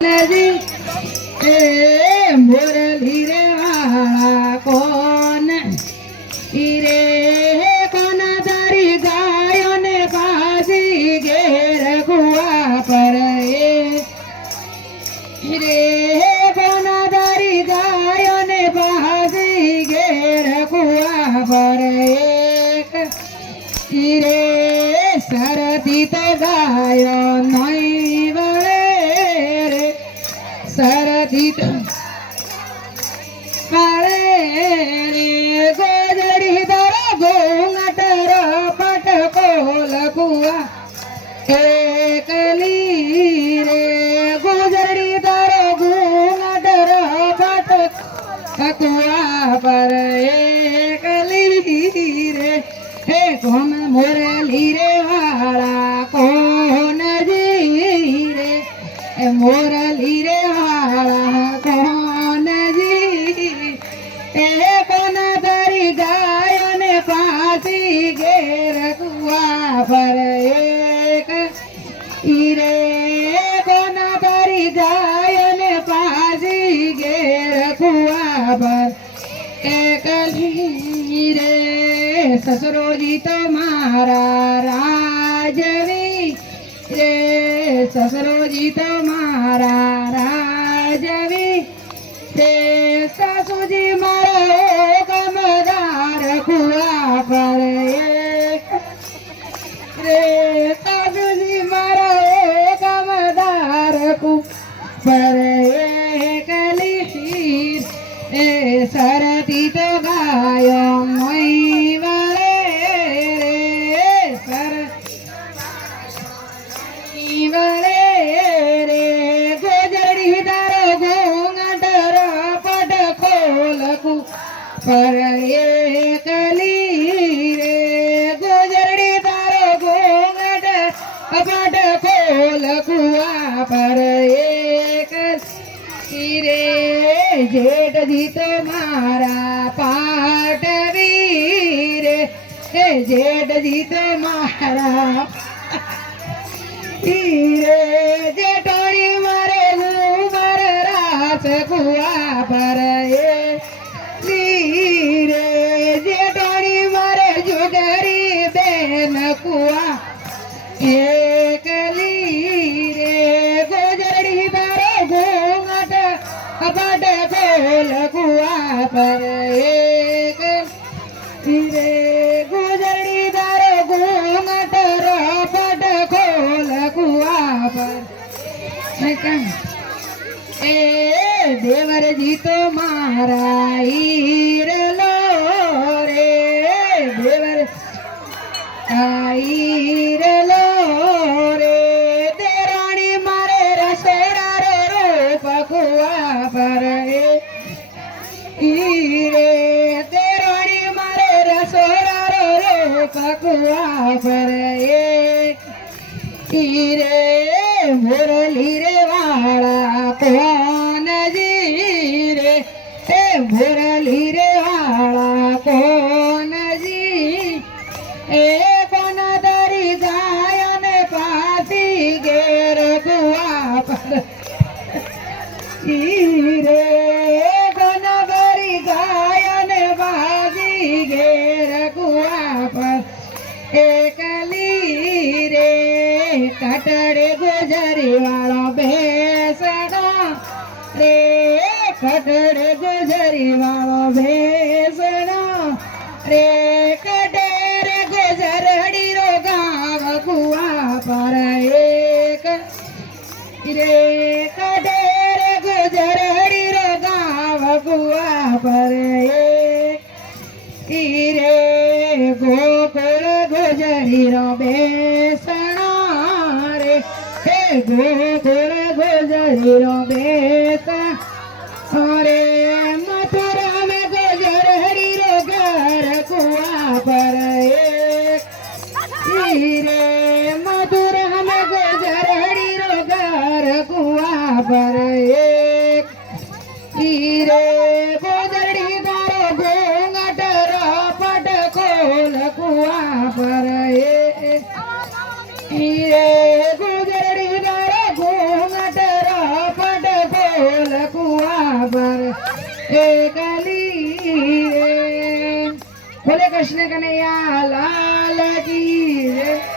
नदी मुरली रे वाला कौन रे कौन तारी गायों ने बाजी घेर गुआ पर रे कौन तारी गायों ने बाजी घेर गुआ पर रे सरती तो गायो नहीं बड़े सरती तो काले रे गोजड़ी दर घूंघटर पटको लकुआ एकली रे गोजड़ी दर घूंघटर पटकुआ पर एकली रे हे कौन मुरली रे वाला कौन जी रे मुरली रे वाला कौन जी कौन तारी गायों ने फांसी घेर कुआ पर एक रे कौन तारी गायों ने फांसी घेर कुआ पर एक रे ससुरो जी तुम्हारा राजवी रे ससुरो जी तुम्हारा राजवी रे सासू जी मारो कमदार कुआ पर रे सासू जी मारो कमदार कु पर कली सरती तो गायो मई वाले रे वाले रे गोजड़ी दारो घूंघटर पट खोल कु पर कली रे गोजड़ी दारो घूंघटर पट खोल कुआ पर रे जेठ जी तुम्हारा पाटवी रे जेठ जी तुम्हारा रे जेठोड़ी मारे घूमर रास कुआ पर रे जेठोड़ी मारे जुगरी बेन कुआ एकली रे गोजड़ी बारो घूंघट कपट खोल कुआ पर एक रे गुजरी दारो घूंघट पट खोल कुआ पर ए देवर जी तो मारा ईर लो रे देवर ईर लो रे तेरानी मारे रसोड़ा रो पकुआ पर रे तेरानी मारे रसोड़ा रो पकुआ पर रे मुरली रे वाला कौन जी रे मुरली रे वाला कौन जी कौन तारी गायों ने फांसी घेर कुआ पर रे कौन तारी गायों ने फांसी घेर कुआ पर एकली रे कटड़े गुजरी वालो बेसना रे कटड़े गुजरी वालो बेसना रे कटेरे गुजरड़ी रो गाँव कुआ पर एक रे कटेरे गुजरड़ी रो गाँव कुआ पर एक रे गोकुल गुजरी रो बेसना रे गोकुल गुजरी रो बेसना रे मथुरा में गुजरड़ी रो घर कुआ पर रे मथुरा में गुजरड़ी रो घर कुआ पर रे गुजरड़ी दारो घूंघटर पट खोल कुआ पर रे गुजरड़ी दारो घूंघटर પર એ ગલી રે. બોલે કૃષ્ણ કનૈયા લાલ કી જય.